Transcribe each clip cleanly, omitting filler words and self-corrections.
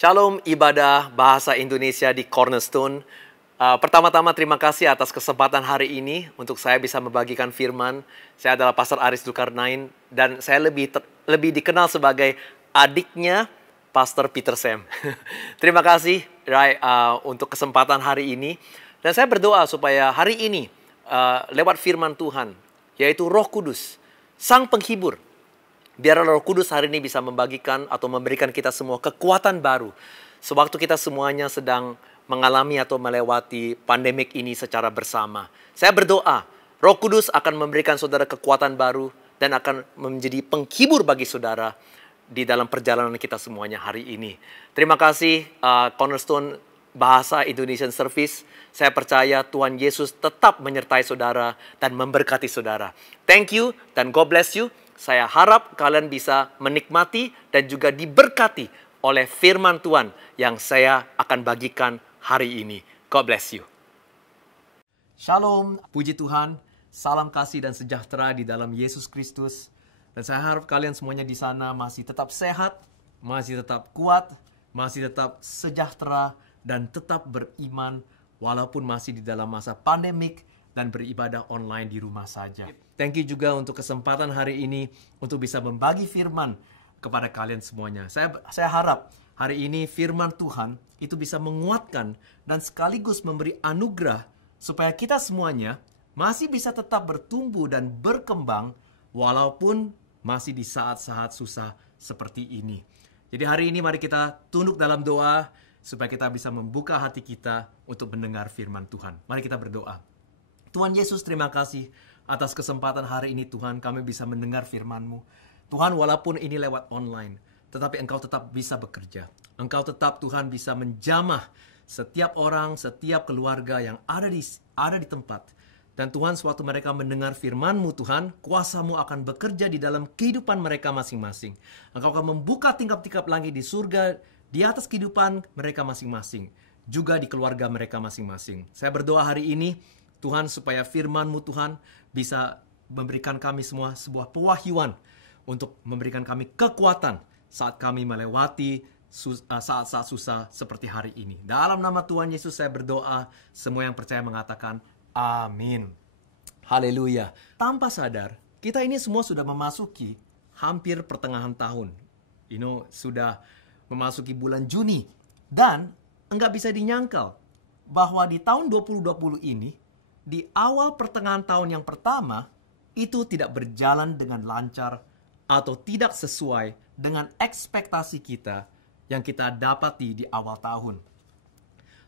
Shalom ibadah bahasa Indonesia di Cornerstone. Pertama-tama terima kasih atas kesempatan hari ini untuk saya bisa membagikan firman. Saya adalah Pastor Aris Zulkarnain dan saya lebih dikenal sebagai adiknya Pastor Peter Sam. Terima kasih Rai untuk kesempatan hari ini. Dan saya berdoa supaya hari ini lewat firman Tuhan, yaitu Roh Kudus, Sang Penghibur, biarlah Roh Kudus hari ini bisa membagikan atau memberikan kita semua kekuatan baru. Sewaktu kita semuanya sedang mengalami atau melewati pandemik ini secara bersama. Saya berdoa, Roh Kudus akan memberikan saudara kekuatan baru dan akan menjadi penghibur bagi saudara di dalam perjalanan kita semuanya hari ini. Terima kasih Cornerstone Bahasa Indonesian Service. Saya percaya Tuhan Yesus tetap menyertai saudara dan memberkati saudara. Thank you dan God bless you. Saya harap kalian bisa menikmati dan juga diberkati oleh firman Tuhan yang saya akan bagikan hari ini. God bless you. Shalom, puji Tuhan. Salam kasih dan sejahtera di dalam Yesus Kristus. Dan saya harap kalian semuanya di sana masih tetap sehat, masih tetap kuat, masih tetap sejahtera, dan tetap beriman walaupun masih di dalam masa pandemik dan beribadah online di rumah saja. Thank you juga untuk kesempatan hari ini untuk bisa membagi firman kepada kalian semuanya. Saya harap hari ini firman Tuhan itu bisa menguatkan dan sekaligus memberi anugerah supaya kita semuanya masih bisa tetap bertumbuh dan berkembang walaupun masih di saat-saat susah seperti ini. Jadi hari ini mari kita tunduk dalam doa supaya kita bisa membuka hati kita untuk mendengar firman Tuhan. Mari kita berdoa. Tuhan Yesus, terima kasih atas kesempatan hari ini Tuhan, kami bisa mendengar firman-Mu. Tuhan, walaupun ini lewat online, tetapi Engkau tetap bisa bekerja. Engkau tetap Tuhan bisa menjamah setiap orang, setiap keluarga yang ada di tempat. Dan Tuhan, sewaktu mereka mendengar firman-Mu Tuhan, kuasa-Mu akan bekerja di dalam kehidupan mereka masing-masing. Engkau akan membuka tingkap-tingkap langit di surga, di atas kehidupan mereka masing-masing. Juga di keluarga mereka masing-masing. Saya berdoa hari ini, Tuhan, supaya firman-Mu Tuhan bisa memberikan kami semua sebuah pewahyuan untuk memberikan kami kekuatan saat kami melewati saat-saat susah seperti hari ini. Dalam nama Tuhan Yesus saya berdoa, semua yang percaya mengatakan amin. Haleluya. Tanpa sadar, kita ini semua sudah memasuki hampir pertengahan tahun. Sudah memasuki bulan Juni. Dan enggak bisa dinyangkal bahwa di tahun 2020 ini, di awal pertengahan tahun yang pertama, itu tidak berjalan dengan lancar atau tidak sesuai dengan ekspektasi kita yang kita dapati di awal tahun.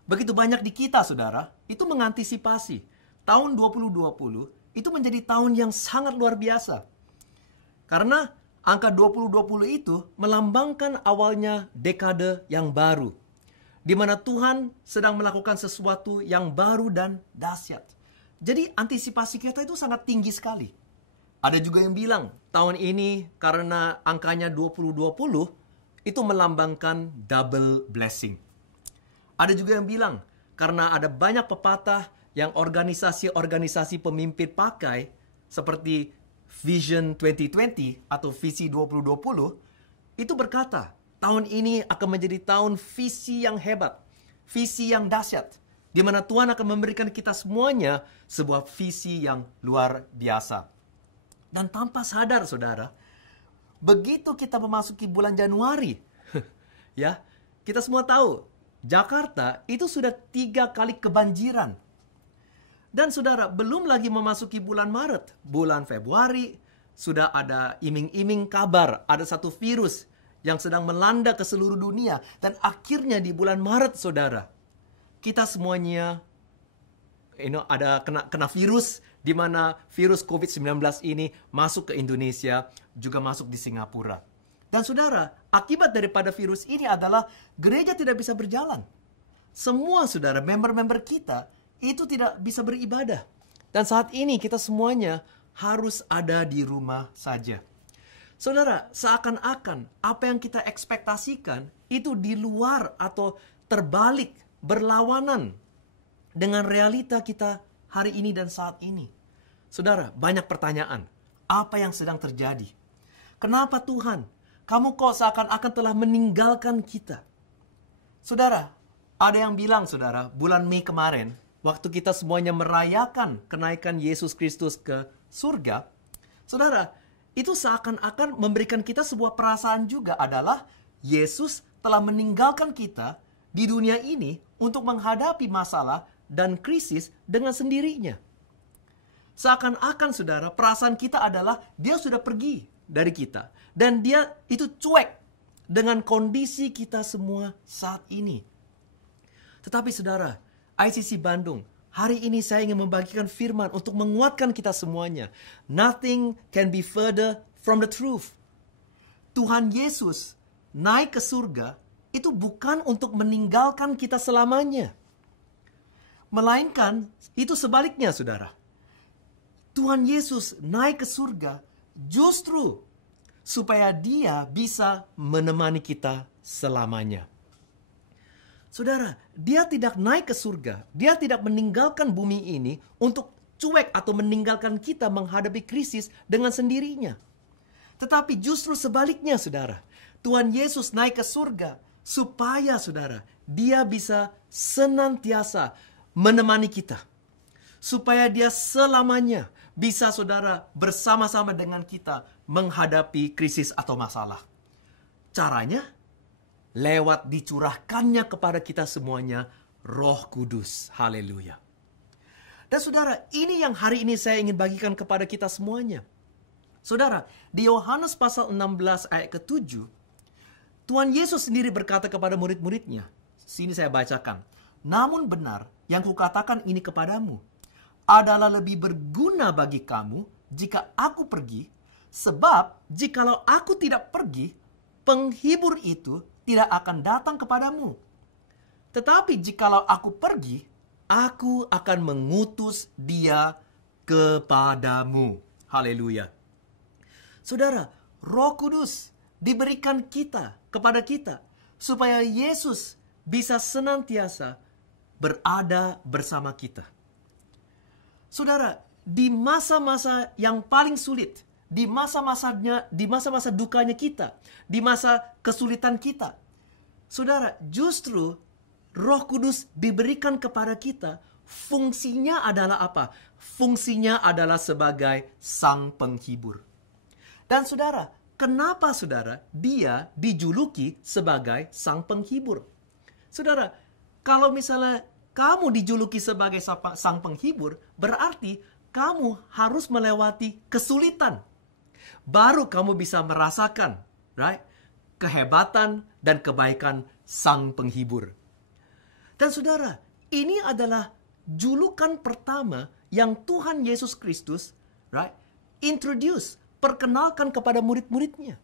Begitu banyak di kita, saudara, itu mengantisipasi tahun 2020 itu menjadi tahun yang sangat luar biasa. Karena angka 2020 itu melambangkan awalnya dekade yang baru, di mana Tuhan sedang melakukan sesuatu yang baru dan dahsyat. Jadi antisipasi kita itu sangat tinggi sekali. Ada juga yang bilang, tahun ini karena angkanya 2020, itu melambangkan double blessing. Ada juga yang bilang, karena ada banyak pepatah yang organisasi-organisasi pemimpin pakai, seperti Vision 2020 atau Visi 2020, itu berkata, tahun ini akan menjadi tahun visi yang hebat, visi yang dahsyat, di mana Tuhan akan memberikan kita semuanya sebuah visi yang luar biasa. Dan tanpa sadar, saudara, begitu kita memasuki bulan Januari, ya, kita semua tahu, Jakarta itu sudah 3 kali kebanjiran. Dan saudara, belum lagi memasuki bulan Maret, bulan Februari, sudah ada iming-iming kabar, ada satu virus yang sedang melanda ke seluruh dunia. Dan akhirnya di bulan Maret, saudara, kita semuanya ada kena virus, di mana virus COVID-19 ini masuk ke Indonesia, juga masuk di Singapura. Dan saudara, akibat daripada virus ini adalah gereja tidak bisa berjalan. Semua saudara, member-member kita itu tidak bisa beribadah. Dan saat ini kita semuanya harus ada di rumah saja. Saudara, seakan-akan apa yang kita ekspektasikan itu di luar atau terbalik, berlawanan dengan realita kita hari ini dan saat ini. Saudara, banyak pertanyaan. Apa yang sedang terjadi? Kenapa Tuhan? Kamu kok seakan-akan telah meninggalkan kita? Saudara, ada yang bilang, saudara, bulan Mei kemarin, waktu kita semuanya merayakan kenaikan Yesus Kristus ke surga, saudara, itu seakan-akan memberikan kita sebuah perasaan juga adalah Yesus telah meninggalkan kita di dunia ini untuk menghadapi masalah dan krisis dengan sendirinya. Seakan-akan, saudara, perasaan kita adalah dia sudah pergi dari kita. Dan dia itu cuek dengan kondisi kita semua saat ini. Tetapi saudara, ICC Bandung, hari ini saya ingin membagikan firman untuk menguatkan kita semuanya. Nothing can be further from the truth. Tuhan Yesus naik ke surga itu bukan untuk meninggalkan kita selamanya. Melainkan itu sebaliknya, saudara. Tuhan Yesus naik ke surga justru supaya dia bisa menemani kita selamanya. Saudara, dia tidak naik ke surga. Dia tidak meninggalkan bumi ini untuk cuek atau meninggalkan kita menghadapi krisis dengan sendirinya. Tetapi justru sebaliknya, saudara. Tuhan Yesus naik ke surga supaya, saudara, dia bisa senantiasa menemani kita. Supaya dia selamanya bisa, saudara, bersama-sama dengan kita menghadapi krisis atau masalah. Caranya, lewat dicurahkannya kepada kita semuanya Roh Kudus. Haleluya. Dan saudara, ini yang hari ini saya ingin bagikan kepada kita semuanya. Saudara, di Yohanes pasal 16 ayat ke-7, Tuhan Yesus sendiri berkata kepada murid-muridnya. Sini saya bacakan. Namun benar yang kukatakan ini kepadamu adalah lebih berguna bagi kamu jika aku pergi, sebab jikalau aku tidak pergi, penghibur itu tidak akan datang kepadamu. Tetapi jikalau aku pergi, aku akan mengutus dia kepadamu. Haleluya. Saudara, Roh Kudus diberikan kepada kita supaya Yesus bisa senantiasa berada bersama kita. Saudara, di masa-masa yang paling sulit, di masa-masa dukanya kita, di masa kesulitan kita, saudara, justru Roh Kudus diberikan kepada kita. Fungsinya adalah apa? Fungsinya adalah sebagai sang penghibur. Dan saudara, kenapa, saudara, dia dijuluki sebagai sang penghibur? Saudara, kalau misalnya kamu dijuluki sebagai sang penghibur, berarti kamu harus melewati kesulitan. Baru kamu bisa merasakan, kehebatan dan kebaikan sang penghibur. Dan saudara, ini adalah julukan pertama yang Tuhan Yesus Kristus, perkenalkan kepada murid-muridnya.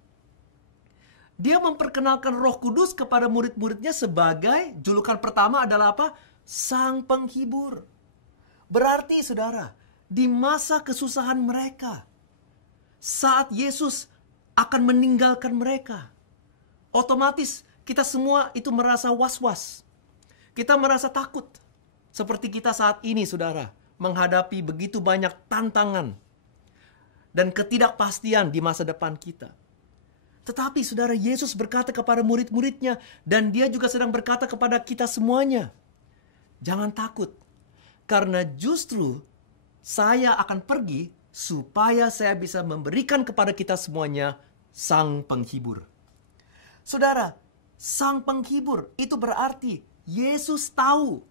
Dia memperkenalkan Roh Kudus kepada murid-muridnya sebagai julukan pertama adalah apa? Sang penghibur. Berarti, saudara, di masa kesusahan mereka, saat Yesus akan meninggalkan mereka, otomatis kita semua itu merasa was-was. Kita merasa takut. Seperti kita saat ini, saudara, menghadapi begitu banyak tantangan dan ketidakpastian di masa depan kita. Tetapi, saudara, Yesus berkata kepada murid-muridnya, dan dia juga sedang berkata kepada kita semuanya, jangan takut, karena justru saya akan pergi supaya saya bisa memberikan kepada kita semuanya sang penghibur. Saudara, sang penghibur itu berarti Yesus tahu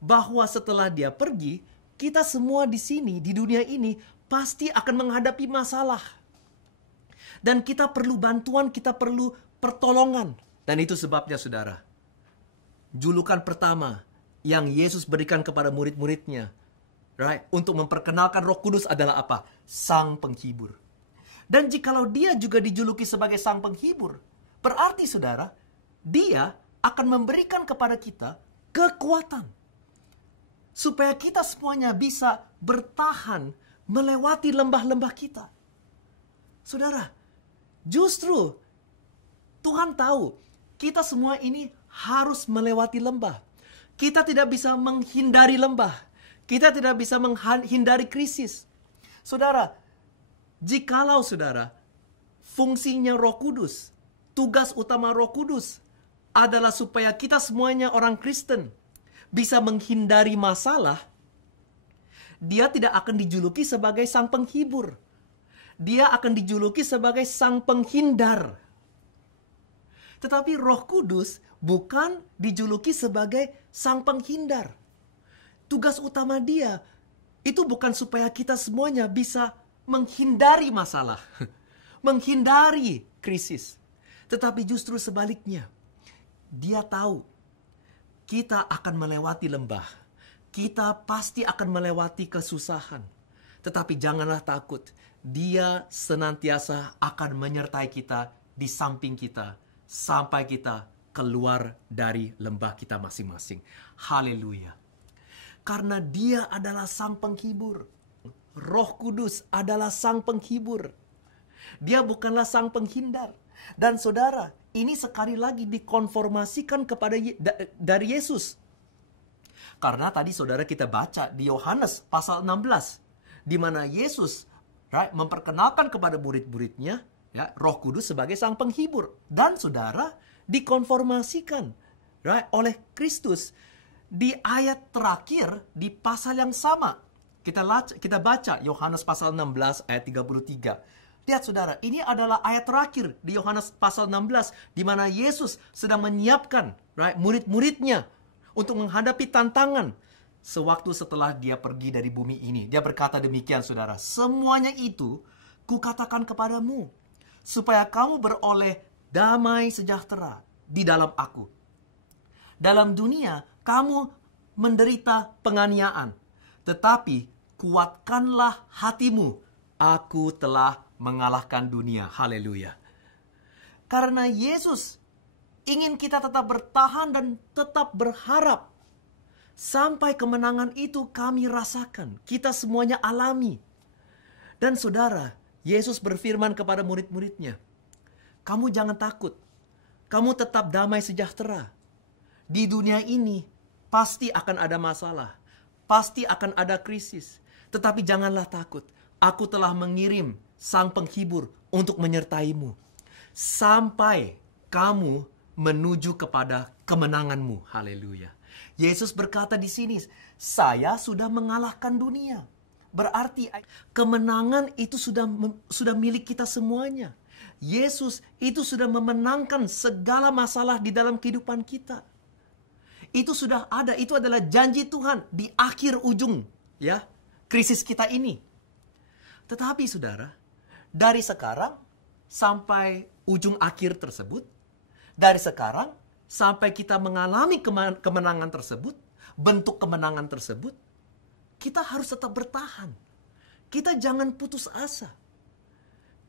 bahwa setelah dia pergi, kita semua di sini, di dunia ini, pasti akan menghadapi masalah. Dan kita perlu bantuan, kita perlu pertolongan. Dan itu sebabnya, saudara, julukan pertama yang Yesus berikan kepada murid-muridnya, untuk memperkenalkan Roh Kudus adalah apa? Sang penghibur. Dan jikalau dia juga dijuluki sebagai sang penghibur, berarti, saudara, dia akan memberikan kepada kita kekuatan supaya kita semuanya bisa bertahan melewati lembah-lembah kita. Saudara, justru Tuhan tahu kita semua ini harus melewati lembah. Kita tidak bisa menghindari lembah. Kita tidak bisa menghindari krisis. Saudara, jikalau, saudara, fungsinya Roh Kudus, tugas utama Roh Kudus adalah supaya kita semuanya orang Kristen bisa menghindari masalah. Dia tidak akan dijuluki sebagai sang penghibur. Dia akan dijuluki sebagai sang penghindar. Tetapi Roh Kudus bukan dijuluki sebagai sang penghindar. Tugas utama dia itu bukan supaya kita semuanya bisa menghindari masalah, menghindari krisis. Tetapi justru sebaliknya, dia tahu kita akan melewati lembah. Kita pasti akan melewati kesusahan. Tetapi janganlah takut. Dia senantiasa akan menyertai kita, di samping kita, sampai kita keluar dari lembah kita masing-masing. Haleluya. Karena dia adalah sang penghibur. Roh Kudus adalah sang penghibur. Dia bukanlah sang penghindar. Dan saudara, ini sekali lagi dikonformasikan kepada dari Yesus. Karena tadi saudara kita baca di Yohanes pasal 16. Di mana Yesus memperkenalkan kepada murid-muridnya Roh Kudus sebagai sang penghibur. Dan saudara dikonformasikan oleh Kristus di ayat terakhir di pasal yang sama. Kita baca Yohanes pasal 16 ayat 33. Lihat saudara, ini adalah ayat terakhir di Yohanes pasal 16 di mana Yesus sedang menyiapkan murid-muridnya untuk menghadapi tantangan sewaktu setelah dia pergi dari bumi ini. Dia berkata demikian saudara, semuanya itu kukatakan kepadamu supaya kamu beroleh damai sejahtera di dalam aku. Dalam dunia kamu menderita penganiayaan, tetapi kuatkanlah hatimu, aku telah mengalahkan dunia. Haleluya. Karena Yesus ingin kita tetap bertahan dan tetap berharap. Sampai kemenangan itu kami rasakan. Kita semuanya alami. Dan saudara, Yesus berfirman kepada murid-muridnya, kamu jangan takut. Kamu tetap damai sejahtera. Di dunia ini pasti akan ada masalah. Pasti akan ada krisis. Tetapi janganlah takut. Aku telah mengirim sang penghibur untuk menyertaimu. Sampai kamu menuju kepada kemenanganmu. Haleluya. Yesus berkata di sini, saya sudah mengalahkan dunia. Berarti kemenangan itu sudah milik kita semuanya. Yesus itu sudah memenangkan segala masalah di dalam kehidupan kita. Itu sudah ada, itu adalah janji Tuhan di akhir ujung krisis kita ini. Tetapi saudara, dari sekarang sampai ujung akhir tersebut, dari sekarang sampai kita mengalami kemenangan tersebut, bentuk kemenangan tersebut, kita harus tetap bertahan. Kita jangan putus asa.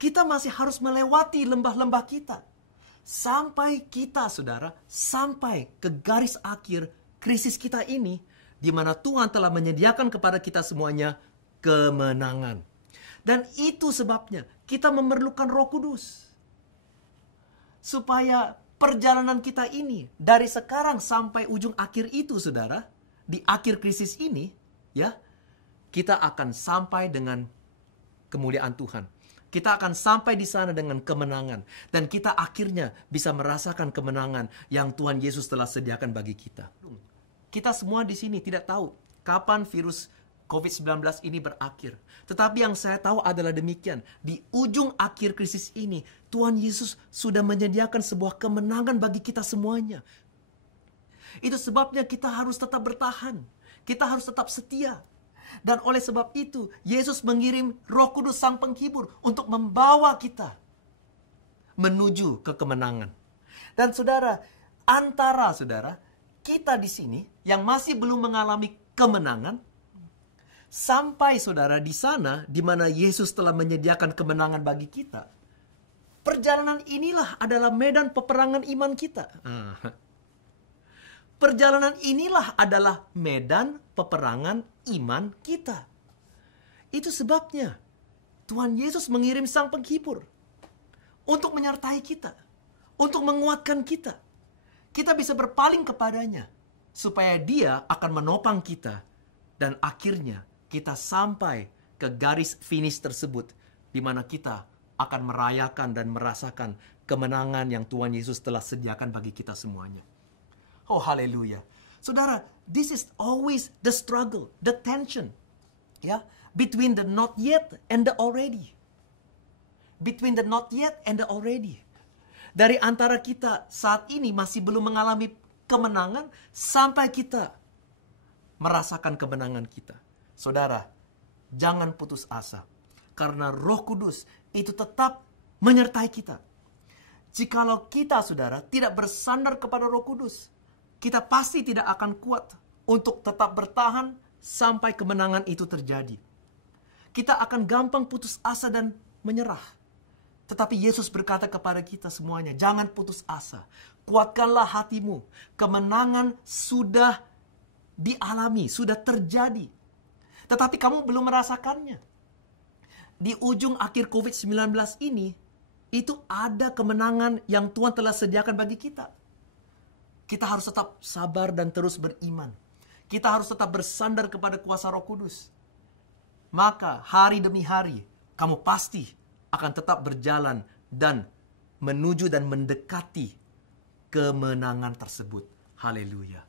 Kita masih harus melewati lembah-lembah kita. Sampai kita, saudara, sampai ke garis akhir krisis kita ini, di mana Tuhan telah menyediakan kepada kita semuanya kemenangan. Dan itu sebabnya kita memerlukan Roh Kudus. Supaya perjalanan kita ini, dari sekarang sampai ujung akhir itu, saudara, di akhir krisis ini, kita akan sampai dengan kemuliaan Tuhan. Kita akan sampai di sana dengan kemenangan. Dan kita akhirnya bisa merasakan kemenangan yang Tuhan Yesus telah sediakan bagi kita. Kita semua di sini tidak tahu kapan virus COVID-19 ini berakhir. Tetapi yang saya tahu adalah demikian. Di ujung akhir krisis ini, Tuhan Yesus sudah menyediakan sebuah kemenangan bagi kita semuanya. Itu sebabnya kita harus tetap bertahan. Kita harus tetap setia. Dan oleh sebab itu, Yesus mengirim Roh Kudus sang penghibur untuk membawa kita menuju ke kemenangan. Dan saudara, antara saudara, kita di sini yang masih belum mengalami kemenangan, sampai saudara di sana, di mana Yesus telah menyediakan kemenangan bagi kita, perjalanan inilah adalah medan peperangan iman kita. Perjalanan inilah adalah medan peperangan iman kita. Itu sebabnya Tuhan Yesus mengirim sang penghibur untuk menyertai kita, untuk menguatkan kita. Kita bisa berpaling kepadanya supaya dia akan menopang kita. Dan akhirnya kita sampai ke garis finish tersebut di mana kita akan merayakan dan merasakan kemenangan yang Tuhan Yesus telah sediakan bagi kita semuanya. Oh, haleluya. Saudara, this is always the struggle, the tension, ya, between the not yet and the already. Between the not yet and the already. Dari antara kita saat ini masih belum mengalami kemenangan sampai kita merasakan kemenangan kita. Saudara, jangan putus asa. Karena Roh Kudus itu tetap menyertai kita. Jikalau kita, saudara, tidak bersandar kepada Roh Kudus, kita pasti tidak akan kuat untuk tetap bertahan sampai kemenangan itu terjadi. Kita akan gampang putus asa dan menyerah. Tetapi Yesus berkata kepada kita semuanya, jangan putus asa. Kuatkanlah hatimu. Kemenangan sudah dialami, sudah terjadi. Tetapi kamu belum merasakannya. Di ujung akhir COVID-19 ini, itu ada kemenangan yang Tuhan telah sediakan bagi kita. Kita harus tetap sabar dan terus beriman. Kita harus tetap bersandar kepada kuasa Roh Kudus. Maka hari demi hari, kamu pasti akan tetap berjalan dan menuju dan mendekati kemenangan tersebut. Haleluya.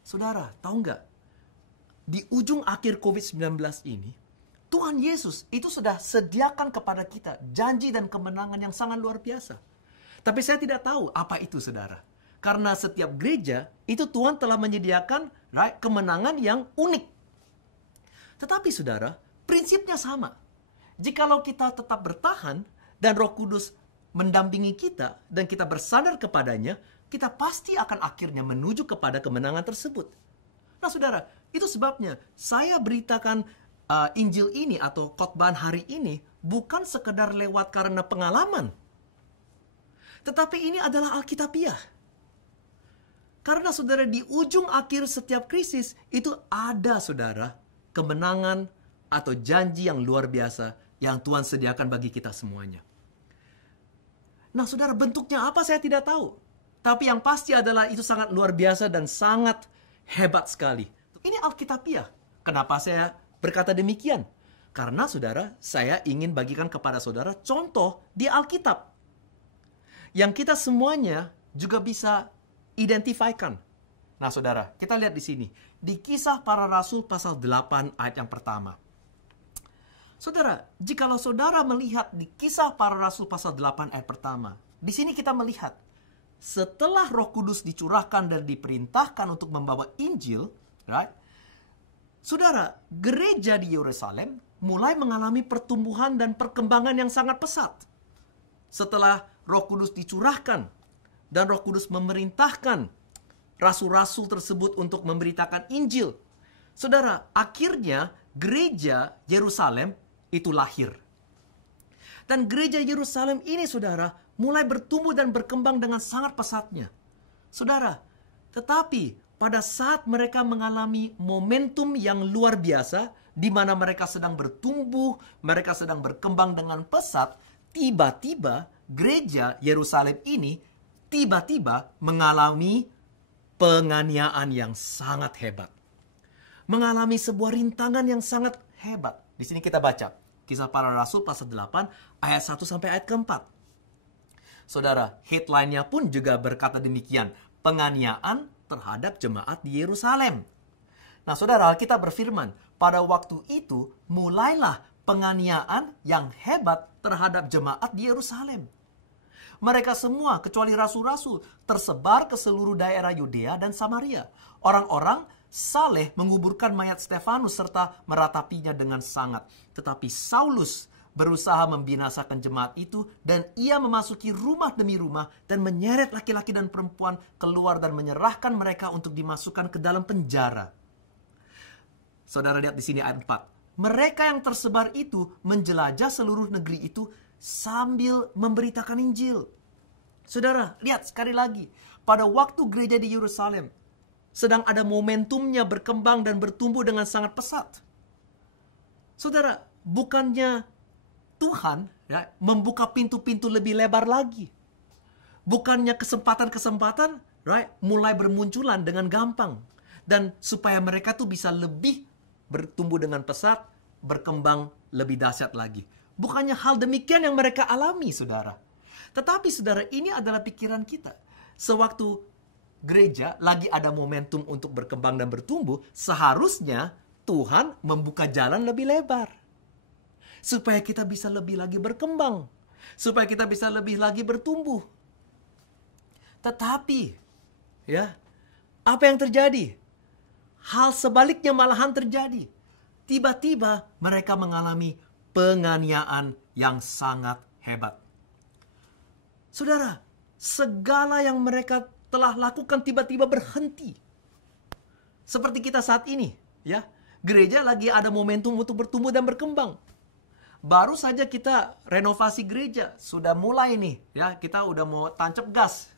Saudara, tahu nggak? Di ujung akhir COVID-19 ini, Tuhan Yesus itu sudah sediakan kepada kita janji dan kemenangan yang sangat luar biasa. Tapi saya tidak tahu apa itu, saudara. Karena setiap gereja itu Tuhan telah menyediakan kemenangan yang unik. Tetapi saudara, prinsipnya sama. Jikalau kita tetap bertahan dan Roh Kudus mendampingi kita dan kita bersandar kepadanya, kita pasti akan akhirnya menuju kepada kemenangan tersebut. Nah saudara, itu sebabnya saya beritakan Injil ini atau khotbah hari ini bukan sekedar lewat karena pengalaman. Tetapi ini adalah Alkitabiah. Karena saudara, di ujung akhir setiap krisis itu ada, saudara, kemenangan atau janji yang luar biasa yang Tuhan sediakan bagi kita semuanya. Nah saudara, bentuknya apa saya tidak tahu. Tapi yang pasti adalah itu sangat luar biasa dan sangat hebat sekali. Ini Alkitabiah. Kenapa saya berkata demikian? Karena saudara, saya ingin bagikan kepada saudara contoh di Alkitab yang kita semuanya juga bisa identifikan. Nah saudara, kita lihat di sini. Di Kisah Para Rasul pasal 8 ayat yang pertama. Saudara, jikalau saudara melihat di Kisah Para Rasul pasal 8 ayat pertama, di sini kita melihat setelah Roh Kudus dicurahkan dan diperintahkan untuk membawa Injil, saudara, gereja di Yerusalem mulai mengalami pertumbuhan dan perkembangan yang sangat pesat. Setelah Roh Kudus dicurahkan dan Roh Kudus memerintahkan rasul-rasul tersebut untuk memberitakan Injil, saudara, akhirnya gereja Yerusalem itu lahir. Dan gereja Yerusalem ini, saudara, mulai bertumbuh dan berkembang dengan sangat pesatnya. Saudara, tetapi pada saat mereka mengalami momentum yang luar biasa, di mana mereka sedang bertumbuh, mereka sedang berkembang dengan pesat, tiba-tiba gereja Yerusalem ini tiba-tiba mengalami penganiayaan yang sangat hebat. Mengalami sebuah rintangan yang sangat hebat. Di sini kita baca Kisah Para Rasul pasal 8 ayat 1 sampai ayat keempat. Saudara, headline-nya pun juga berkata demikian, penganiayaan terhadap jemaat di Yerusalem. Nah saudara, kita berfirman, pada waktu itu mulailah penganiayaan yang hebat terhadap jemaat di Yerusalem. Mereka semua, kecuali rasul-rasul, tersebar ke seluruh daerah Yudea dan Samaria. Orang-orang saleh menguburkan mayat Stefanus serta meratapinya dengan sangat. Tetapi Saulus berusaha membinasakan jemaat itu dan ia memasuki rumah demi rumah dan menyeret laki-laki dan perempuan keluar dan menyerahkan mereka untuk dimasukkan ke dalam penjara. Saudara lihat di sini ayat 4. Mereka yang tersebar itu menjelajah seluruh negeri itu sambil memberitakan Injil. Saudara, lihat sekali lagi. Pada waktu gereja di Yerusalem sedang ada momentumnya berkembang dan bertumbuh dengan sangat pesat. Saudara, bukannya Tuhan membuka pintu-pintu lebih lebar lagi. Bukannya kesempatan-kesempatan mulai bermunculan dengan gampang. Dan supaya mereka tuh bisa lebih bertumbuh dengan pesat, berkembang lebih dahsyat lagi. Bukannya hal demikian yang mereka alami, saudara. Tetapi saudara, ini adalah pikiran kita. Sewaktu gereja lagi ada momentum untuk berkembang dan bertumbuh, seharusnya Tuhan membuka jalan lebih lebar. Supaya kita bisa lebih lagi berkembang. Supaya kita bisa lebih lagi bertumbuh. Tetapi, ya, apa yang terjadi? Hal sebaliknya malahan terjadi. Tiba-tiba mereka mengalami penganiayaan yang sangat hebat. Saudara, segala yang mereka telah lakukan tiba-tiba berhenti. Seperti kita saat ini, ya. Gereja lagi ada momentum untuk bertumbuh dan berkembang. Baru saja kita renovasi gereja, sudah mulai nih, ya. Kita udah mau tancap gas.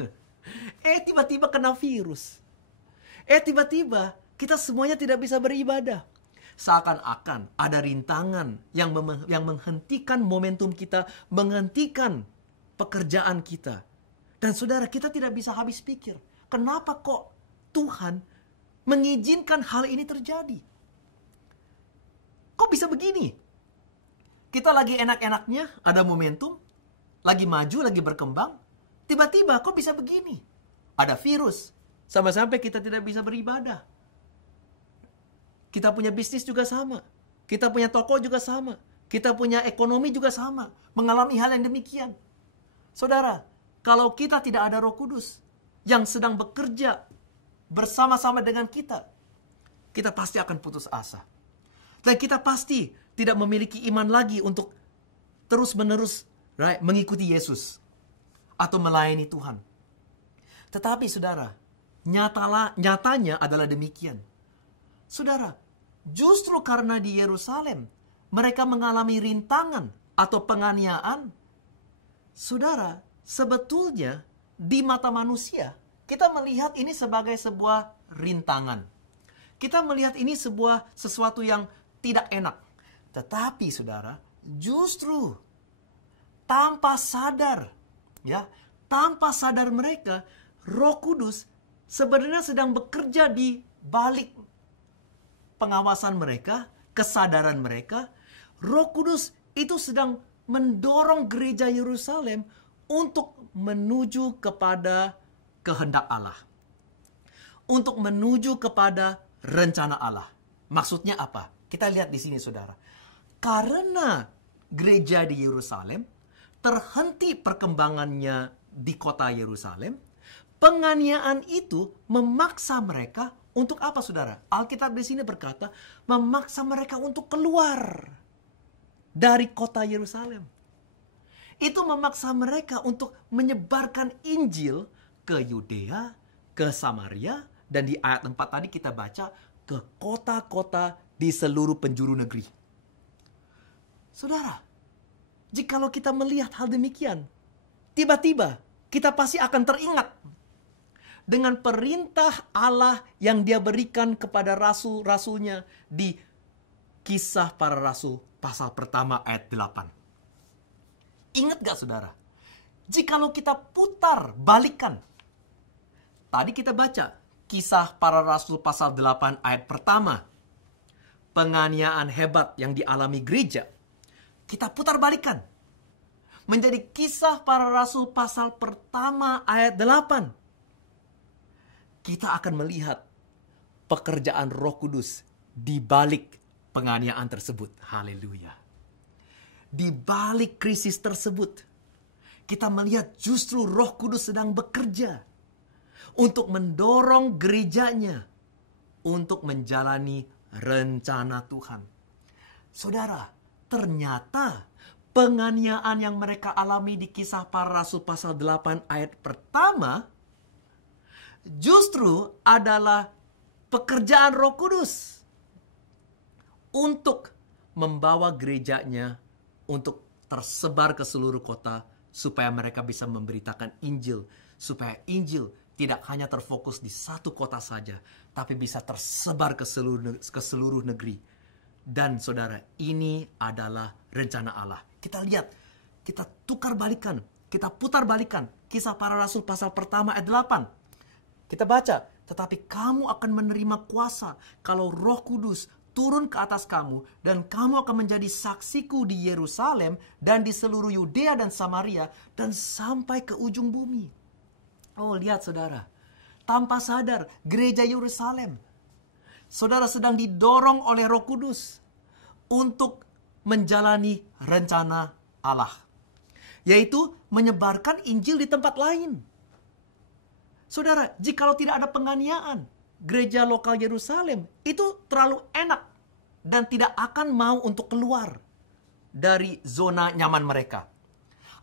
Tiba-tiba kena virus. Tiba-tiba kita semuanya tidak bisa beribadah. Seakan-akan ada rintangan yang menghentikan momentum kita, menghentikan pekerjaan kita. Dan saudara, kita tidak bisa habis pikir. Kenapa kok Tuhan mengizinkan hal ini terjadi? Kok bisa begini? Kita lagi enak-enaknya, ada momentum, lagi maju, lagi berkembang. Tiba-tiba kok bisa begini? Ada virus, sampai-sampai kita tidak bisa beribadah. Kita punya bisnis juga sama. Kita punya toko juga sama. Kita punya ekonomi juga sama. Mengalami hal yang demikian. Saudara, kalau kita tidak ada Roh Kudus yang sedang bekerja bersama-sama dengan kita, kita pasti akan putus asa. Dan kita pasti tidak memiliki iman lagi untuk terus-menerus mengikuti Yesus atau melayani Tuhan. Tetapi saudara, nyatanya adalah demikian. Saudara, justru karena di Yerusalem mereka mengalami rintangan atau penganiayaan, saudara, sebetulnya di mata manusia kita melihat ini sebagai sebuah rintangan. Kita melihat ini sesuatu yang tidak enak. Tetapi saudara, justru tanpa sadar, ya, tanpa sadar mereka, Roh Kudus sebenarnya sedang bekerja di balik pengawasan mereka, kesadaran mereka. Roh Kudus itu sedang mendorong gereja Yerusalem untuk menuju kepada kehendak Allah. Untuk menuju kepada rencana Allah. Maksudnya apa? Kita lihat di sini, saudara. Karena gereja di Yerusalem terhenti perkembangannya di kota Yerusalem, penganiayaan itu memaksa mereka untuk apa, saudara? Alkitab di sini berkata, memaksa mereka untuk keluar dari kota Yerusalem. Itu memaksa mereka untuk menyebarkan Injil ke Yudea, ke Samaria, dan di ayat 4 tadi kita baca, ke kota-kota di seluruh penjuru negeri. Saudara, jikalau kita melihat hal demikian, tiba-tiba kita pasti akan teringat dengan perintah Allah yang Dia berikan kepada rasul-rasulnya di Kisah Para Rasul pasal pertama ayat 8. Ingat gak, saudara? Jikalau kita putar balikan, tadi kita baca Kisah Para Rasul pasal 8 ayat pertama, penganiayaan hebat yang dialami gereja. Kita putar balikan menjadi Kisah Para Rasul pasal pertama ayat 8. Kita akan melihat pekerjaan Roh Kudus di balik penganiayaan tersebut. Haleluya. Di balik krisis tersebut, kita melihat justru Roh Kudus sedang bekerja untuk mendorong gerejanya untuk menjalani rencana Tuhan. Saudara, ternyata penganiayaan yang mereka alami di Kisah Para Rasul pasal 8 ayat pertama justru adalah pekerjaan Roh Kudus untuk membawa gerejanya untuk tersebar ke seluruh kota supaya mereka bisa memberitakan Injil, supaya Injil tidak hanya terfokus di satu kota saja, tapi bisa tersebar ke seluruh negeri. Dan saudara, ini adalah rencana Allah. Kita lihat, kita tukar balikan, kita putar balikan Kisah Para Rasul pasal pertama ayat 8. Kita baca, tetapi kamu akan menerima kuasa kalau Roh Kudus turun ke atas kamu, dan kamu akan menjadi saksiku di Yerusalem dan di seluruh Yudea dan Samaria dan sampai ke ujung bumi. Oh, lihat saudara, tanpa sadar gereja Yerusalem, saudara sedang didorong oleh Roh Kudus untuk menjalani rencana Allah, yaitu menyebarkan Injil di tempat lain. Saudara, jikalau tidak ada penganiayaan, gereja lokal Yerusalem itu terlalu enak dan tidak akan mau untuk keluar dari zona nyaman mereka.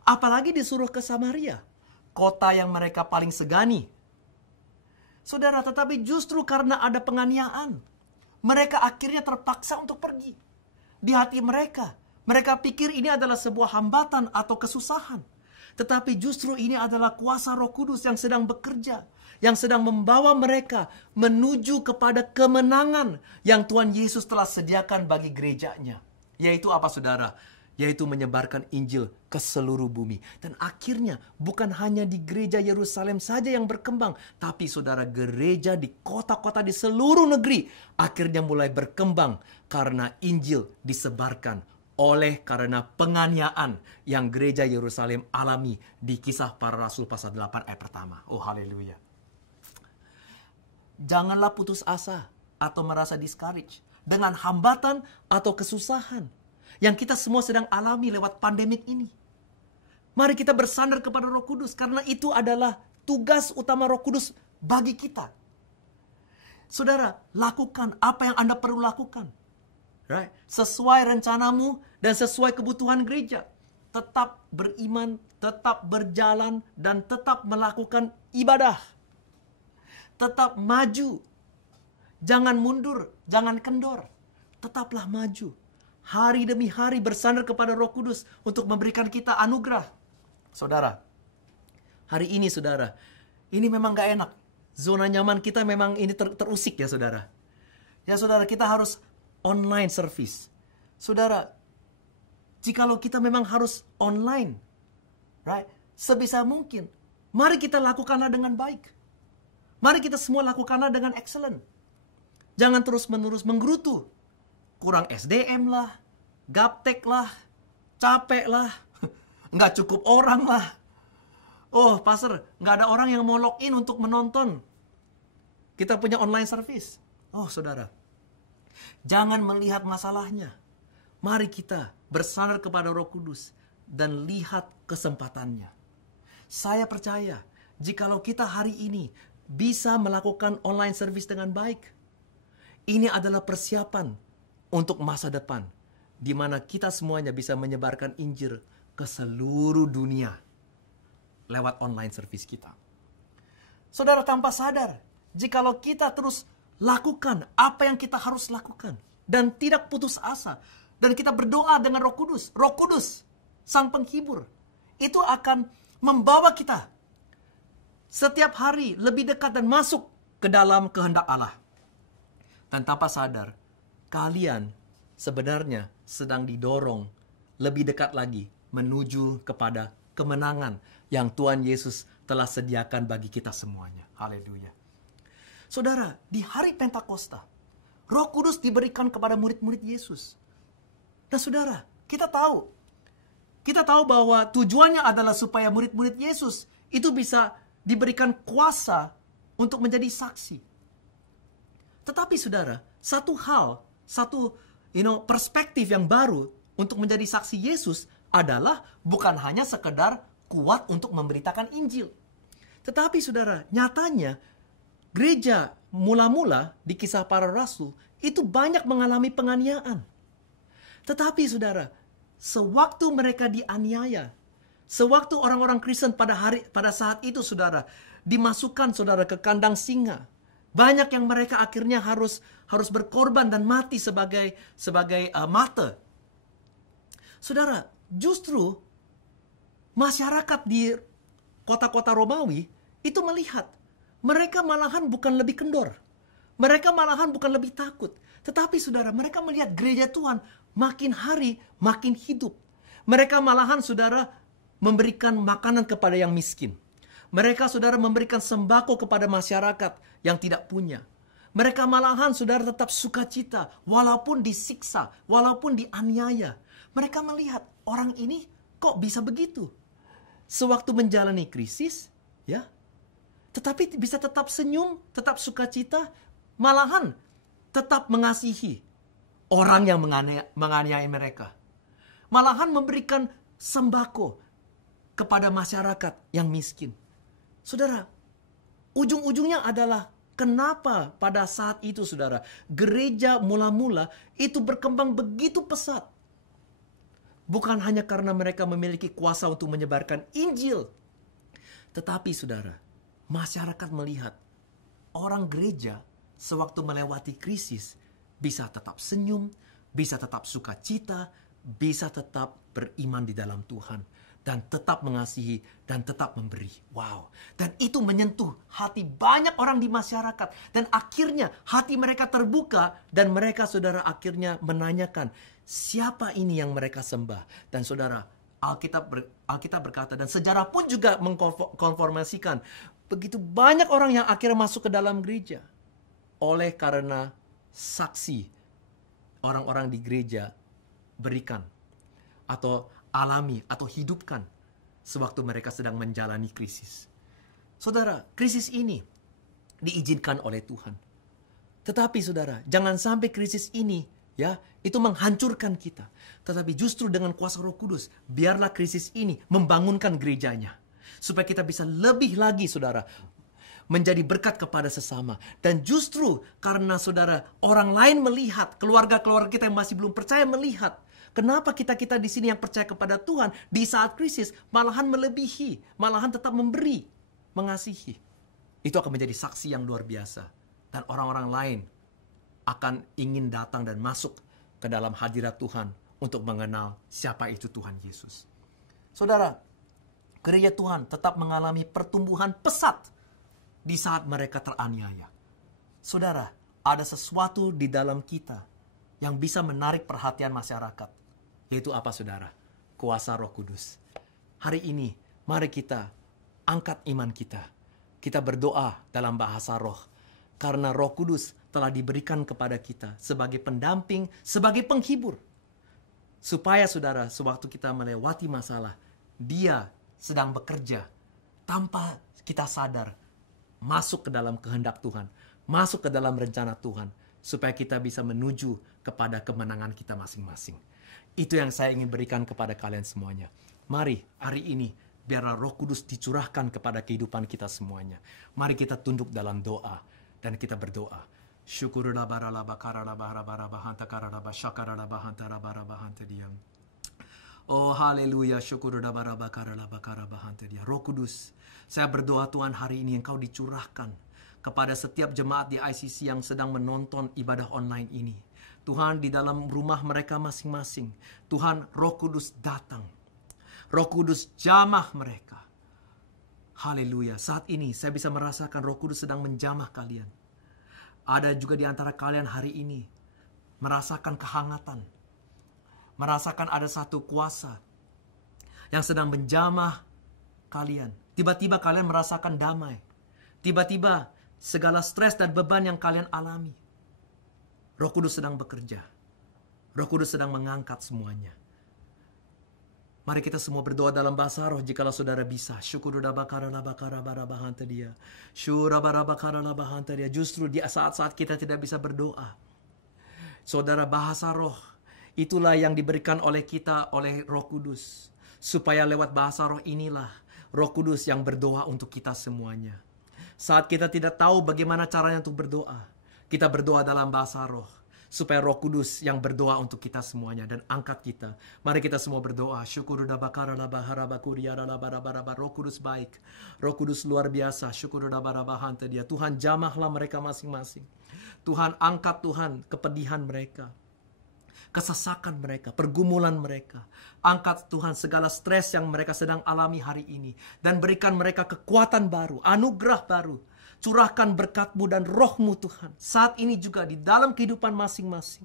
Apalagi disuruh ke Samaria, kota yang mereka paling segani. Saudara, tetapi justru karena ada penganiayaan, mereka akhirnya terpaksa untuk pergi. Di hati mereka, mereka pikir ini adalah sebuah hambatan atau kesusahan. Tetapi justru ini adalah kuasa Roh Kudus yang sedang bekerja, yang sedang membawa mereka menuju kepada kemenangan yang Tuhan Yesus telah sediakan bagi gerejanya. Yaitu apa, saudara? Yaitu menyebarkan Injil ke seluruh bumi. Dan akhirnya bukan hanya di gereja Yerusalem saja yang berkembang, tapi saudara, gereja di kota-kota di seluruh negeri akhirnya mulai berkembang karena Injil disebarkan oleh karena penganiayaan yang gereja Yerusalem alami di Kisah Para Rasul pasal 8 ayat pertama. Oh, haleluya. Janganlah putus asa atau merasa discourage dengan hambatan atau kesusahan yang kita semua sedang alami lewat pandemik ini. Mari kita bersandar kepada Roh Kudus, karena itu adalah tugas utama Roh Kudus bagi kita. Saudara, lakukan apa yang Anda perlu lakukan. Right? Sesuai rencanamu dan sesuai kebutuhan gereja. Tetap beriman, tetap berjalan, dan tetap melakukan ibadah. Tetap maju. Jangan mundur, jangan kendor. Tetaplah maju. Hari demi hari bersandar kepada Roh Kudus untuk memberikan kita anugerah. Saudara, hari ini saudara, ini memang gak enak. Zona nyaman kita memang ini terusik ya saudara. Ya saudara, kita harus online service. Saudara, jikalau kita memang harus online, right? Sebisa mungkin, mari kita lakukanlah dengan baik. Mari kita semua lakukanlah dengan excellent. Jangan terus-menerus menggerutu. Kurang SDM lah, gaptek lah, capek lah, nggak cukup orang lah. Oh, pastor, nggak ada orang yang mau login untuk menonton. Kita punya online service. Oh, saudara, jangan melihat masalahnya. Mari kita bersandar kepada Roh Kudus dan lihat kesempatannya. Saya percaya, jikalau kita hari ini bisa melakukan online service dengan baik, ini adalah persiapan untuk masa depan, di mana kita semuanya bisa menyebarkan Injil ke seluruh dunia lewat online service kita. Saudara, tanpa sadar, jikalau kita terus lakukan apa yang kita harus lakukan dan tidak putus asa, dan kita berdoa dengan Roh Kudus, Sang Penghibur, itu akan membawa kita setiap hari lebih dekat dan masuk ke dalam kehendak Allah. Dan tanpa sadar, kalian sebenarnya sedang didorong lebih dekat lagi menuju kepada kemenangan yang Tuhan Yesus telah sediakan bagi kita semuanya. Haleluya. Saudara, di hari Pentakosta, Roh Kudus diberikan kepada murid-murid Yesus. Dan saudara, kita tahu bahwa tujuannya adalah supaya murid-murid Yesus itu bisa diberikan kuasa untuk menjadi saksi. Tetapi saudara, satu perspektif yang baru untuk menjadi saksi Yesus adalah bukan hanya sekedar kuat untuk memberitakan Injil. Tetapi saudara, nyatanya gereja mula-mula di Kisah Para Rasul itu banyak mengalami penganiayaan. Tetapi saudara, sewaktu mereka dianiaya, sewaktu orang-orang Kristen pada saat itu saudara dimasukkan saudara ke kandang singa, banyak yang mereka akhirnya harus berkorban dan mati sebagai martir. Saudara, justru masyarakat di kota-kota Romawi itu melihat mereka malahan bukan lebih kendor. Mereka malahan bukan lebih takut. Tetapi saudara, mereka melihat gereja Tuhan makin hari makin hidup. Mereka malahan saudara memberikan makanan kepada yang miskin. Mereka saudara memberikan sembako kepada masyarakat yang tidak punya. Mereka malahan, saudara, tetap sukacita walaupun disiksa, walaupun dianiaya. Mereka melihat orang ini kok bisa begitu. Sewaktu menjalani krisis, ya, tetapi bisa tetap senyum, tetap sukacita, malahan tetap mengasihi orang yang menganiaya mereka. Malahan memberikan sembako kepada masyarakat yang miskin. Saudara, ujung-ujungnya adalah kenapa pada saat itu, saudara, gereja mula-mula itu berkembang begitu pesat. Bukan hanya karena mereka memiliki kuasa untuk menyebarkan Injil. Tetapi, saudara, masyarakat melihat orang gereja sewaktu melewati krisis bisa tetap senyum, bisa tetap sukacita, bisa tetap beriman di dalam Tuhan, dan tetap mengasihi, dan tetap memberi. Wow. Dan itu menyentuh hati banyak orang di masyarakat. Dan akhirnya hati mereka terbuka, dan mereka, saudara, akhirnya menanyakan, siapa ini yang mereka sembah? Dan saudara, Alkitab berkata, dan sejarah pun juga mengkonfirmasikan, begitu banyak orang yang akhirnya masuk ke dalam gereja. Oleh karena saksi orang-orang di gereja berikan, atau alami, atau hidupkan sewaktu mereka sedang menjalani krisis. Saudara, krisis ini diizinkan oleh Tuhan. Tetapi saudara, jangan sampai krisis ini, ya, itu menghancurkan kita. Tetapi justru dengan kuasa Roh Kudus, biarlah krisis ini membangunkan gerejanya. Supaya kita bisa lebih lagi, saudara, menjadi berkat kepada sesama. Dan justru karena, saudara, orang lain melihat, keluarga-keluarga kita yang masih belum percaya melihat, kenapa kita-kita di sini yang percaya kepada Tuhan di saat krisis malahan melebihi, malahan tetap memberi, mengasihi. Itu akan menjadi saksi yang luar biasa. Dan orang-orang lain akan ingin datang dan masuk ke dalam hadirat Tuhan untuk mengenal siapa itu Tuhan Yesus. Saudara, gereja Tuhan tetap mengalami pertumbuhan pesat di saat mereka teraniaya. Saudara, ada sesuatu di dalam kita yang bisa menarik perhatian masyarakat. Yaitu apa, saudara? Kuasa Roh Kudus. Hari ini, mari kita angkat iman kita. Kita berdoa dalam bahasa roh. Karena Roh Kudus telah diberikan kepada kita sebagai pendamping, sebagai penghibur. Supaya, saudara, sewaktu kita melewati masalah, Dia sedang bekerja tanpa kita sadar. Masuk ke dalam kehendak Tuhan. Masuk ke dalam rencana Tuhan. Supaya kita bisa menuju kepada kemenangan kita masing-masing. Itu yang saya ingin berikan kepada kalian semuanya. Mari hari ini biarlah Roh Kudus dicurahkan kepada kehidupan kita semuanya. Mari kita tunduk dalam doa dan kita berdoa. Syukurullah barallah bakarallah barabara bahanta karallah syakarallah bahanta bahanta diam. Oh haleluya, syukurullah barabara bakarallah bakara bahanta dia. Roh Kudus, saya berdoa Tuhan hari ini Engkau dicurahkan kepada setiap jemaat di ICC yang sedang menonton ibadah online ini. Tuhan, di dalam rumah mereka masing-masing, Tuhan, Roh Kudus datang. Roh Kudus jamah mereka. Haleluya. Saat ini saya bisa merasakan Roh Kudus sedang menjamah kalian. Ada juga di antara kalian hari ini merasakan kehangatan. Merasakan ada satu kuasa yang sedang menjamah kalian. Tiba-tiba kalian merasakan damai. Tiba-tiba segala stres dan beban yang kalian alami, Roh Kudus sedang bekerja. Roh Kudus sedang mengangkat semuanya. Mari kita semua berdoa dalam bahasa roh jikalau saudara bisa. Justru di saat-saat kita tidak bisa berdoa, saudara, bahasa roh itulah yang diberikan oleh kita oleh Roh Kudus. Supaya lewat bahasa roh inilah Roh Kudus yang berdoa untuk kita semuanya. Saat kita tidak tahu bagaimana caranya untuk berdoa, kita berdoa dalam bahasa roh. Supaya Roh Kudus yang berdoa untuk kita semuanya dan angkat kita. Mari kita semua berdoa. Roh Kudus baik. Roh Kudus luar biasa. Tuhan, jamahlah mereka masing-masing. Tuhan, angkat Tuhan kepedihan mereka, kesesakan mereka, pergumulan mereka. Angkat Tuhan segala stres yang mereka sedang alami hari ini. Dan berikan mereka kekuatan baru, anugerah baru. Curahkan berkat-Mu dan Roh-Mu Tuhan. Saat ini juga di dalam kehidupan masing-masing.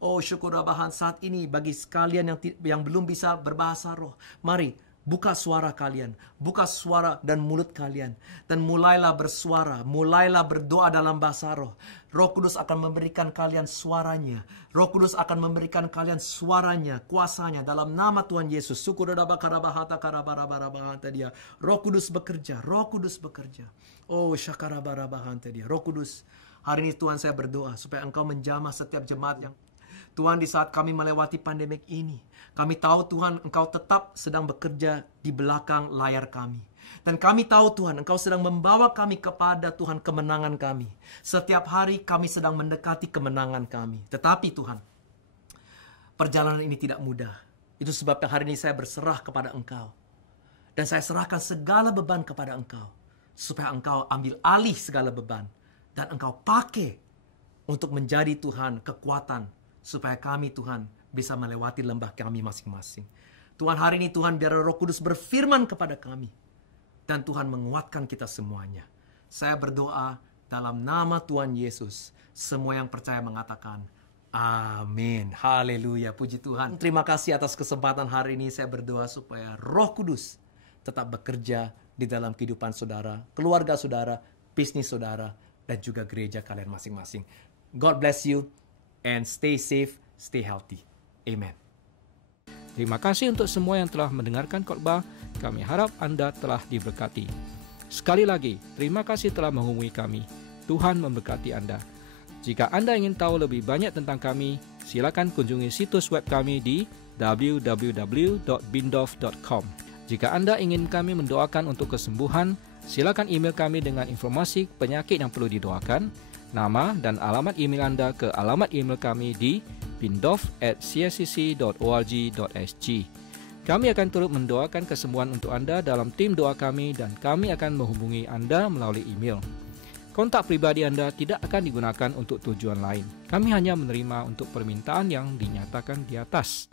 Oh syukur Bahan saat ini bagi sekalian yang belum bisa berbahasa roh. Mari Buka suara kalian, buka suara dan mulut kalian, dan mulailah bersuara, mulailah berdoa dalam bahasa roh. Roh Kudus akan memberikan kalian suaranya. Roh Kudus akan memberikan kalian suaranya, kuasanya dalam nama Tuhan Yesus. Roh Kudus bekerja, Roh Kudus bekerja. Oh, syakarabarabahanta dia. Roh Kudus, hari ini Tuhan saya berdoa supaya Engkau menjamah setiap jemaat yang Tuhan, di saat kami melewati pandemik ini, kami tahu Tuhan Engkau tetap sedang bekerja di belakang layar kami. Dan kami tahu Tuhan Engkau sedang membawa kami kepada Tuhan kemenangan kami. Setiap hari kami sedang mendekati kemenangan kami. Tetapi Tuhan, perjalanan ini tidak mudah. Itu sebabnya hari ini saya berserah kepada Engkau. Dan saya serahkan segala beban kepada Engkau. Supaya Engkau ambil alih segala beban. Dan Engkau pakai untuk menjadi Tuhan kekuatan. Supaya kami Tuhan bisa melewati lembah kami masing-masing. Tuhan, hari ini Tuhan biar Roh Kudus berfirman kepada kami. Dan Tuhan menguatkan kita semuanya. Saya berdoa dalam nama Tuhan Yesus. Semua yang percaya mengatakan amin. Haleluya, puji Tuhan. Terima kasih atas kesempatan hari ini. Saya berdoa supaya Roh Kudus tetap bekerja di dalam kehidupan saudara, keluarga saudara, bisnis saudara, dan juga gereja kalian masing-masing. God bless you. And stay safe, stay healthy. Amen. Terima kasih untuk semua yang telah mendengarkan khotbah. Kami harap Anda telah diberkati. Sekali lagi, terima kasih telah menghubungi kami. Tuhan memberkati Anda. Jika Anda ingin tahu lebih banyak tentang kami, silakan kunjungi situs web kami di www.bindof.com. Jika Anda ingin kami mendoakan untuk kesembuhan, silakan email kami dengan informasi penyakit yang perlu didoakan, nama dan alamat email Anda ke alamat email kami di bindof@cscc.org.sg. Kami akan turut mendoakan kesembuhan untuk Anda dalam tim doa kami dan kami akan menghubungi Anda melalui email. Kontak pribadi Anda tidak akan digunakan untuk tujuan lain. Kami hanya menerima untuk permintaan yang dinyatakan di atas.